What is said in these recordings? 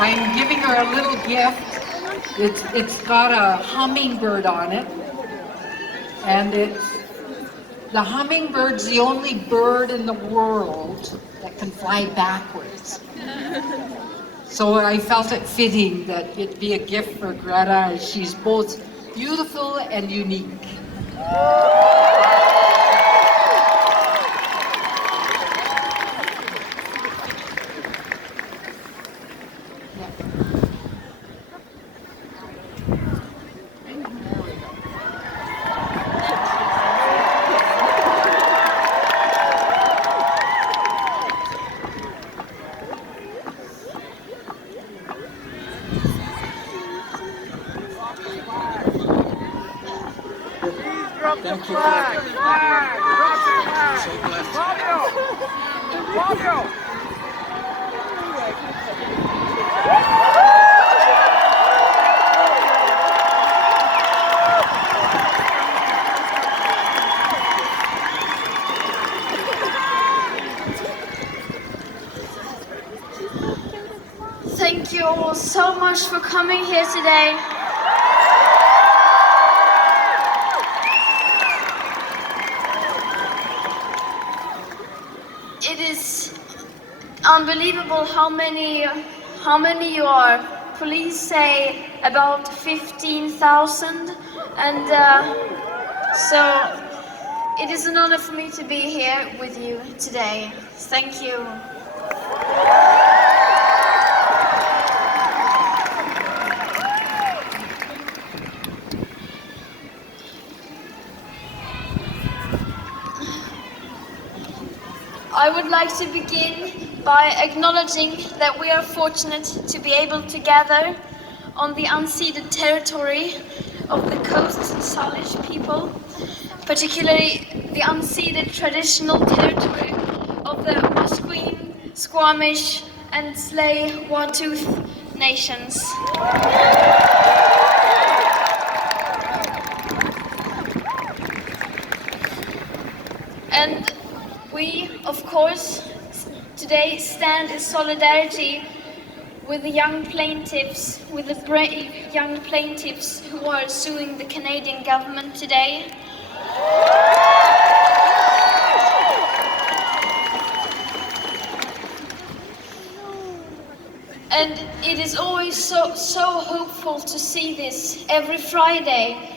I'm giving her a little gift. It's got a hummingbird on it, and the hummingbird's the only bird in the world that can fly backwards. So I felt it fitting that it'd be a gift for Greta. She's both beautiful and unique. Thank you. Fabio! Thank you all so much for coming here today. It is unbelievable how many you are. Police say about 15,000, and so it is an honor for me to be here with you today. Thank you. I would like to begin by acknowledging that we are fortunate to be able to gather on the unceded territory of the Coast Salish people, particularly the unceded traditional territory of the Musqueam, Squamish and Tsleil-Waututh nations. And we, of course, today stand in solidarity with the young plaintiffs, with the brave young plaintiffs who are suing the Canadian government today. And it is always so hopeful to see this every Friday.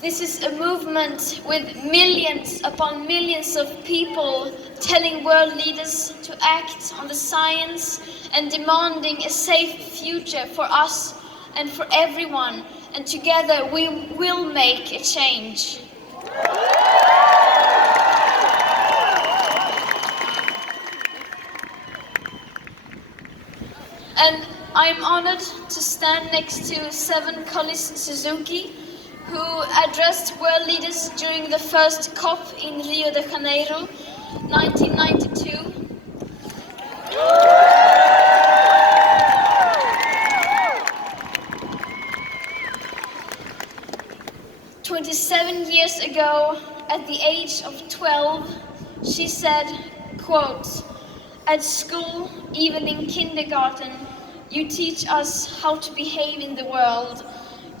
This is a movement with millions upon millions of people telling world leaders to act on the science and demanding a safe future for us and for everyone. And together we will make a change. And I'm honored to stand next to Seven Collis Suzuki, who addressed world leaders during the first COP in Rio de Janeiro, 1992. 27 years ago, at the age of 12, she said, quote, "At school, even in kindergarten, you teach us how to behave in the world.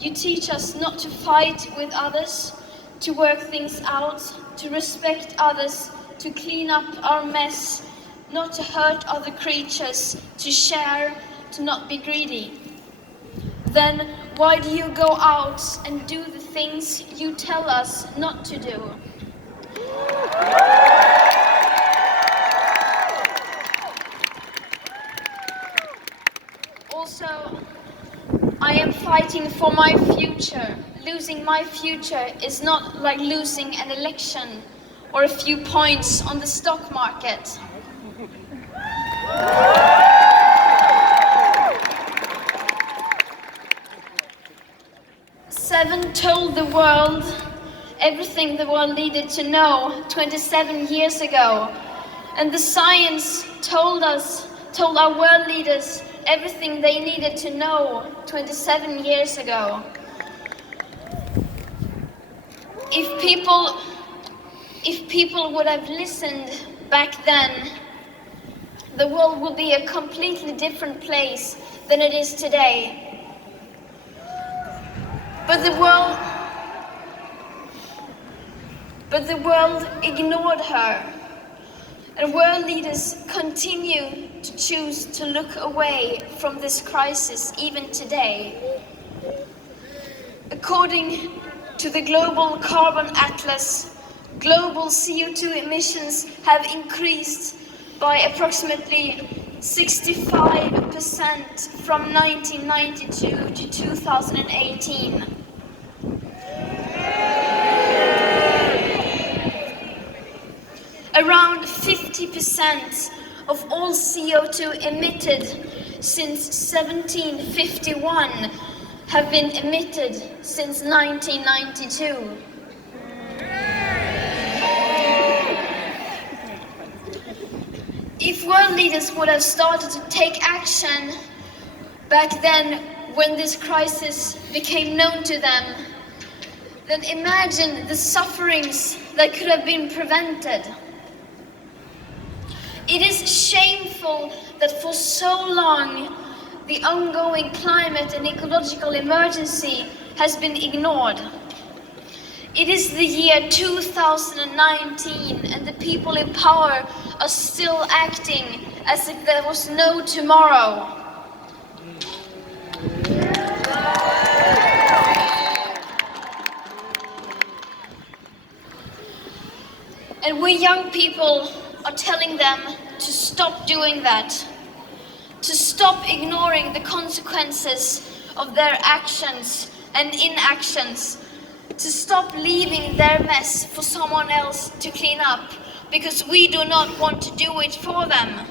You teach us not to fight with others, to work things out, to respect others, to clean up our mess, not to hurt other creatures, to share, to not be greedy. Then why do you go out and do the things you tell us not to do?" Also, I am fighting for my future. Losing my future is not like losing an election or a few points on the stock market. Seven told the world everything the world needed to know 27 years ago. And the science told our world leaders everything they needed to know 27 years ago. If people would have listened back then, the world will be a completely different place than it is today. But the world ignored her, and world leaders continue to choose to look away from this crisis even today. According to the Global Carbon Atlas, global CO2 emissions have increased by approximately 65% from 1992 to 2018. Around 50% of all CO2 emitted since 1751 have been emitted since 1992. If world leaders would have started to take action back then when this crisis became known to them, then imagine the sufferings that could have been prevented. It is shameful that for so long the ongoing climate and ecological emergency has been ignored. It is the year 2019 and the people in power are still acting as if there was no tomorrow. And we young people are telling them to stop doing that, to stop ignoring the consequences of their actions and inactions, to stop leaving their mess for someone else to clean up, because we do not want to do it for them.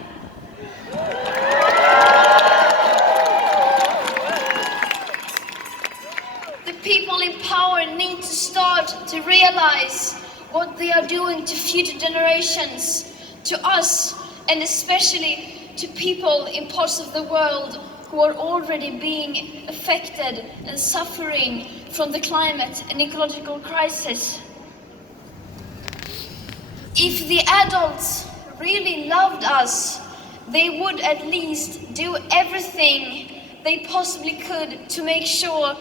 The people in power need to start to realize what they are doing to future generations, to us, and especially to people in parts of the world who are already being affected and suffering from the climate and ecological crisis. If the adults really loved us, they would at least do everything they possibly could to make sure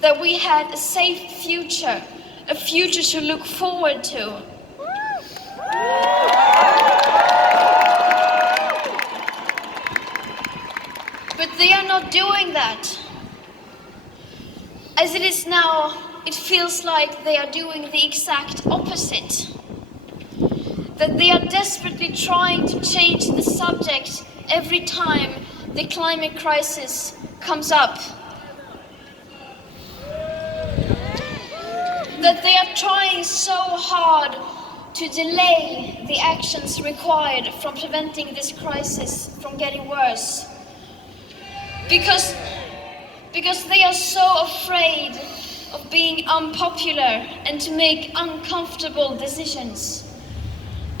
that we had a safe future, a future to look forward to. But they are not doing that. As it is now, it feels like they are doing the exact opposite. That they are desperately trying to change the subject every time the climate crisis comes up. That they are trying so hard to delay the actions required from preventing this crisis from getting worse. Because they are so afraid of being unpopular and to make uncomfortable decisions.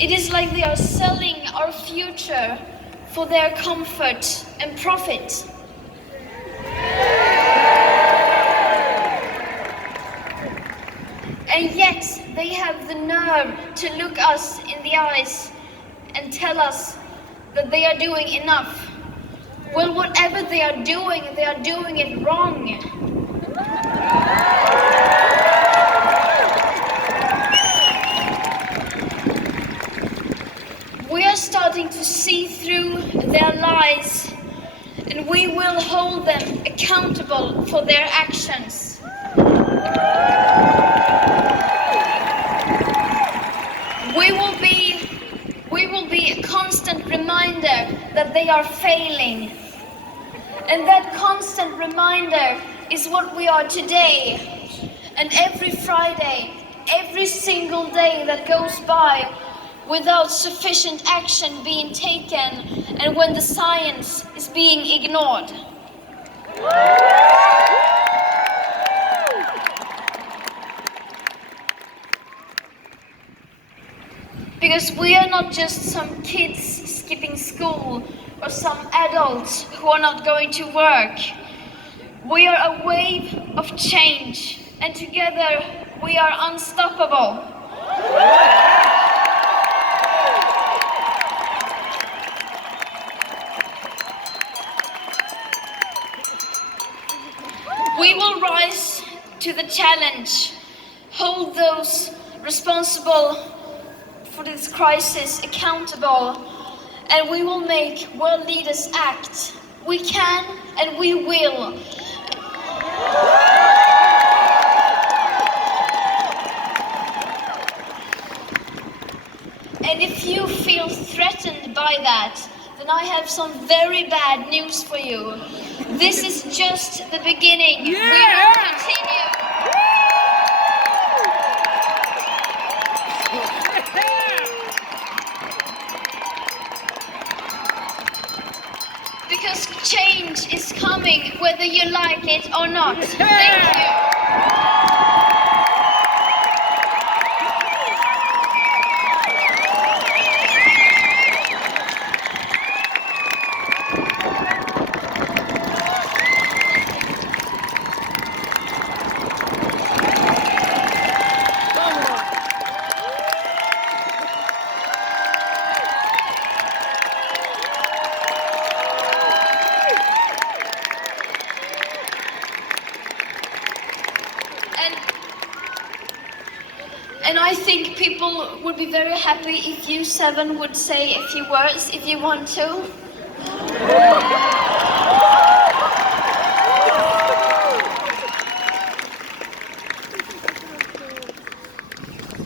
It is like they are selling our future for their comfort and profit. And yet they have the nerve to look us in the eyes and tell us that they are doing enough. Well, whatever they are doing it wrong. We are starting to see through their lies, and we will hold them accountable for their actions. We will be a constant reminder that they are failing. And that constant reminder is what we are today. And every Friday, every single day that goes by without sufficient action being taken, and when the science is being ignored. Because we are not just some kids skipping school or some adults who are not going to work. We are a wave of change, and together we are unstoppable. We will rise to the challenge, hold those responsible for this crisis accountable, and we will make world leaders act. We can and we will. And if you feel threatened by that, then I have some very bad news for you. This is just the beginning. We will continue. Because change is coming, whether you like it or not. Thank you. And I think people would be very happy if you seven would say a few words if you want to.